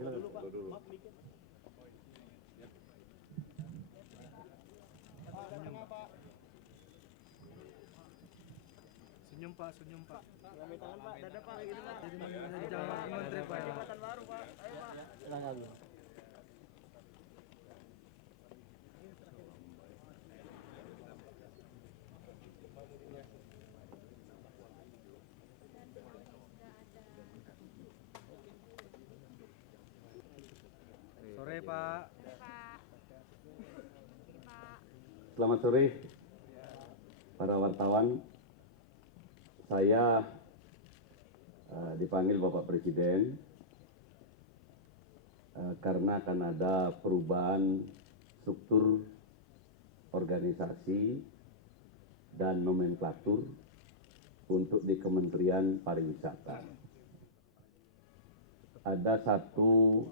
Senyum Pak, senyum Pak. Kami tangan Pak, dada Pak, gitu Pak. Jadi menjawab menteri Pak. Jabatan baru Pak, ayo Pak. Silakan. Sore Pak. Selamat sore para wartawan. Saya dipanggil Bapak Presiden karena akan ada perubahan struktur organisasi dan nomenklatur untuk di Kementerian Pariwisata. Ada satu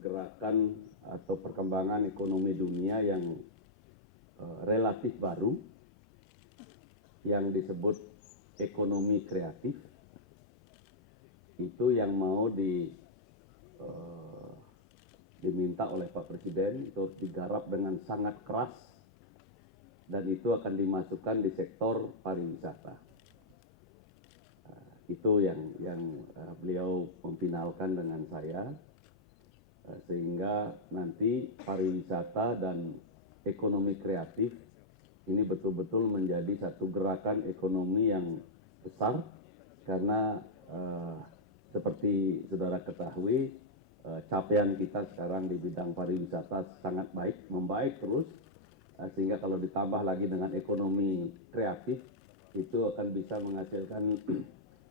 gerakan atau perkembangan ekonomi dunia yang relatif baru yang disebut ekonomi kreatif, itu yang mau diminta oleh Pak Presiden itu digarap dengan sangat keras dan itu akan dimasukkan di sektor pariwisata. Itu yang beliau memfinalkan dengan saya, sehingga nanti pariwisata dan ekonomi kreatif ini betul-betul menjadi satu gerakan ekonomi yang besar karena seperti saudara ketahui capaian kita sekarang di bidang pariwisata sangat baik, membaik terus, sehingga kalau ditambah lagi dengan ekonomi kreatif itu akan bisa menghasilkan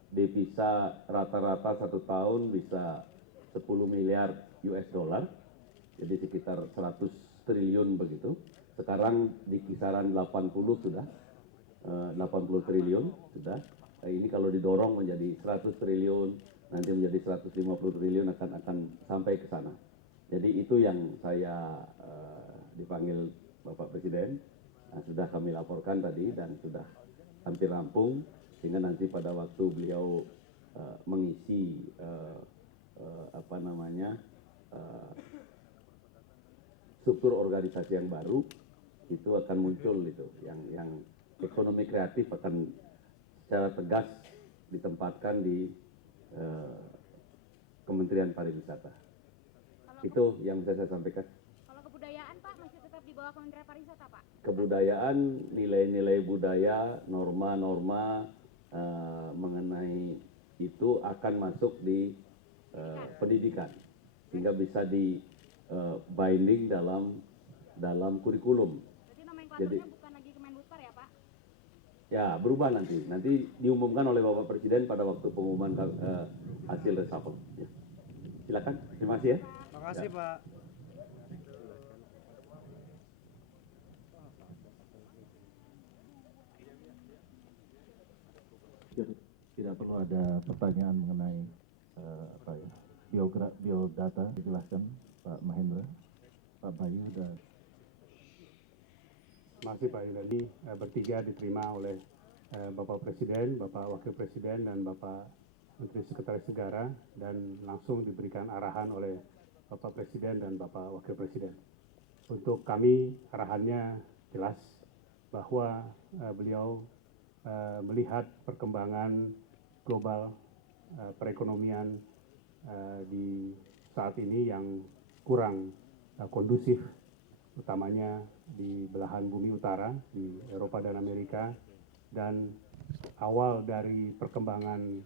devisa rata-rata satu tahun bisa 10 miliar US dollar, jadi sekitar 100 triliun begitu. Sekarang di kisaran 80 sudah, 80 triliun sudah. Ini kalau didorong menjadi 100 triliun, nanti menjadi 150 triliun akan sampai ke sana. Jadi itu yang saya dipanggil Bapak Presiden, sudah kami laporkan tadi dan sudah hampir rampung, sehingga nanti pada waktu beliau mengisi struktur organisasi yang baru, itu akan muncul itu yang ekonomi kreatif akan secara tegas ditempatkan di Kementerian Pariwisata. Itu yang bisa saya sampaikan. Kalau kebudayaan Pak masih tetap di bawah Kementerian Pariwisata Pak? Kebudayaan, nilai-nilai budaya, norma-norma mengenai itu akan masuk di pendidikan, sehingga bisa di binding dalam kurikulum. Berarti nomenklaturnya bukan lagi Kemenbudpar ya Pak? Ya, berubah nanti diumumkan oleh Bapak Presiden pada waktu pengumuman hasil reshuffle. Ya. Silakan, terima kasih ya. Terima kasih Pak. Tidak perlu ada pertanyaan mengenai biodata, dijelaskan Pak Mahendra, Pak Bayu dan Terima kasih Pak Yunadi. Bertiga diterima oleh Bapak Presiden, Bapak Wakil Presiden, dan Bapak Menteri Sekretaris Negara, dan langsung diberikan arahan oleh Bapak Presiden dan Bapak Wakil Presiden. Untuk kami arahannya jelas bahwa beliau melihat perkembangan global perekonomian di saat ini yang kurang kondusif, utamanya di belahan bumi utara, di Eropa dan Amerika, dan awal dari perkembangan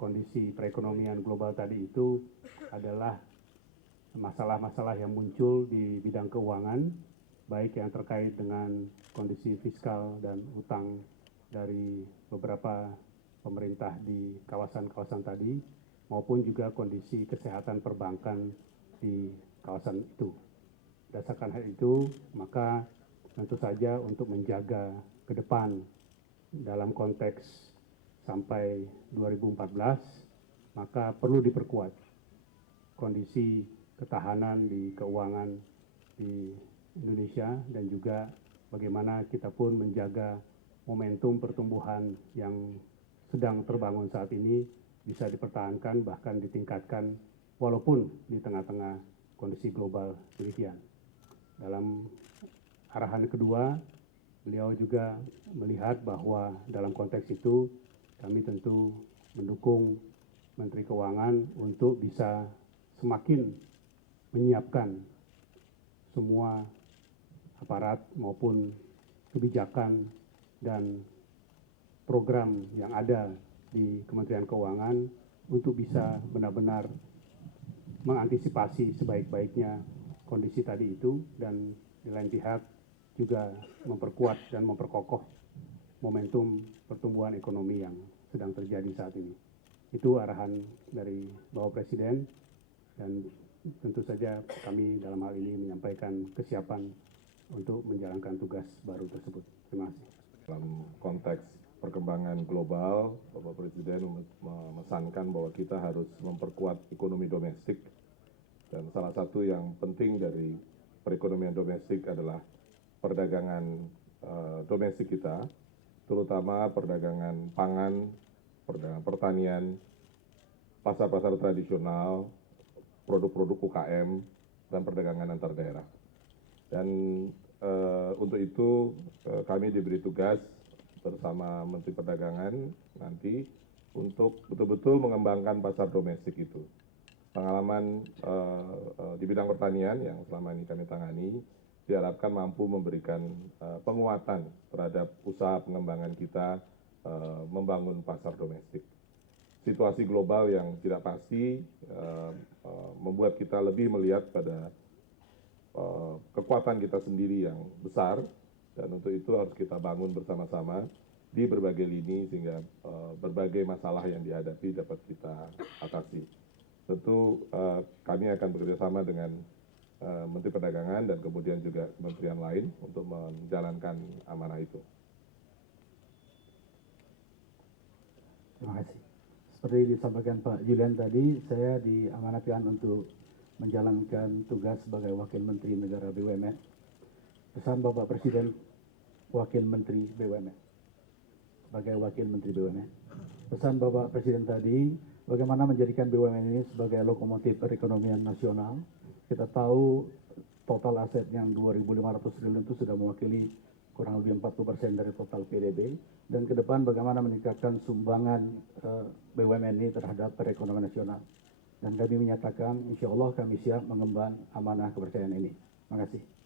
kondisi perekonomian global tadi itu adalah masalah-masalah yang muncul di bidang keuangan, baik yang terkait dengan kondisi fiskal dan utang dari beberapa pemerintah di kawasan-kawasan tadi, maupun juga kondisi kesehatan perbankan di kawasan itu. Berdasarkan hal itu, maka tentu saja untuk menjaga ke depan dalam konteks sampai 2014, maka perlu diperkuat kondisi ketahanan di keuangan di Indonesia, dan juga bagaimana kita pun menjaga momentum pertumbuhan yang sedang terbangun saat ini bisa dipertahankan, bahkan ditingkatkan walaupun di tengah-tengah kondisi global demikian. Dalam arahan kedua, beliau juga melihat bahwa dalam konteks itu kami tentu mendukung Menteri Keuangan untuk bisa semakin menyiapkan semua aparat maupun kebijakan dan program yang ada di Kementerian Keuangan untuk bisa benar-benar mengantisipasi sebaik-baiknya kondisi tadi itu, dan di lain pihak juga memperkuat dan memperkokoh momentum pertumbuhan ekonomi yang sedang terjadi saat ini. Itu arahan dari Bapak Presiden, dan tentu saja kami dalam hal ini menyampaikan kesiapan untuk menjalankan tugas baru tersebut. Terima kasih. Dalam konteks perkembangan global, Bapak Presiden memesankan bahwa kita harus memperkuat ekonomi domestik, dan salah satu yang penting dari perekonomian domestik adalah perdagangan domestik kita, terutama perdagangan pangan, perdagangan pertanian, pasar-pasar tradisional, produk-produk UKM, dan perdagangan antar daerah. Dan untuk itu kami diberi tugas bersama Menteri Perdagangan nanti untuk betul-betul mengembangkan pasar domestik itu. Pengalaman di bidang pertanian yang selama ini kami tangani diharapkan mampu memberikan penguatan terhadap usaha pengembangan kita membangun pasar domestik. Situasi global yang tidak pasti membuat kita lebih melihat pada kekuatan kita sendiri yang besar, dan untuk itu harus kita bangun bersama-sama di berbagai lini sehingga berbagai masalah yang dihadapi dapat kita atasi. Tentu kami akan bekerjasama dengan Menteri Perdagangan dan kemudian juga kementerian lain untuk menjalankan amanah itu. Terima kasih. Seperti disampaikan Pak Julian tadi, saya diamanatkan untuk menjalankan tugas sebagai Wakil Menteri Negara BUMN. Pesan Bapak Presiden, Wakil Menteri BUMN. Sebagai Wakil Menteri BUMN. Pesan Bapak Presiden tadi, bagaimana menjadikan BUMN ini sebagai lokomotif perekonomian nasional. Kita tahu total aset yang 2.500 triliun itu sudah mewakili kurang lebih 40% dari total PDB. Dan ke depan bagaimana meningkatkan sumbangan BUMN ini terhadap perekonomian nasional. Dan kami menyatakan insya Allah kami siap mengemban amanah kepercayaan ini. Terima kasih.